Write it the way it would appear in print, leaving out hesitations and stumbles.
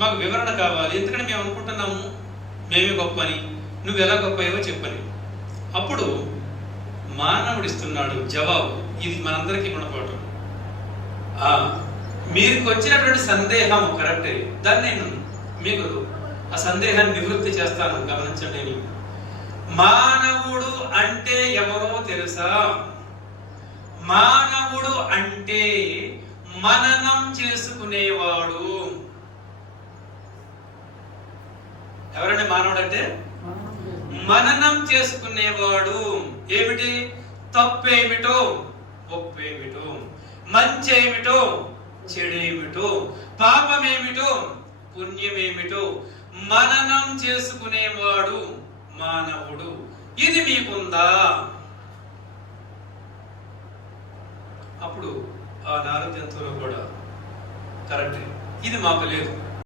మాకు వివరణ కావాలి, ఎందుకంటే మేము అనుకుంటున్నాము మేమే గొప్ప అని, నువ్వు ఎలా గొప్ప అయ్యో చెప్పని. అప్పుడు మానవుడు ఇస్తున్నాడు జవాబు. ఇది మనందరికీ గుణపాఠం. మీకు వచ్చినటువంటి సందేహం కరెక్టే, దాన్ని నేను మీకు ఆ సందేహాన్ని నివృత్తి చేస్తాను, గమనించండి. మానవుడు అంటే ఎవరో తెలుసా? మానవుడు అంటే మననం చేసుకునేవాడు. ఎవరండి మానవుడు అంటే? మననం చేసుకునేవాడు. ఏమిటి? తప్పేమిటో ఒప్పేమిటో, మంచేమిటో చెడేమిటో, పాపమేమిటో పుణ్యమేమిటో మననం చేసుకునేవాడు మానవుడు. ఇది మీకుందా? అప్పుడు ఆ 4 జంతువులు కూడా కరెక్టే, ఇది మాకు లేదు.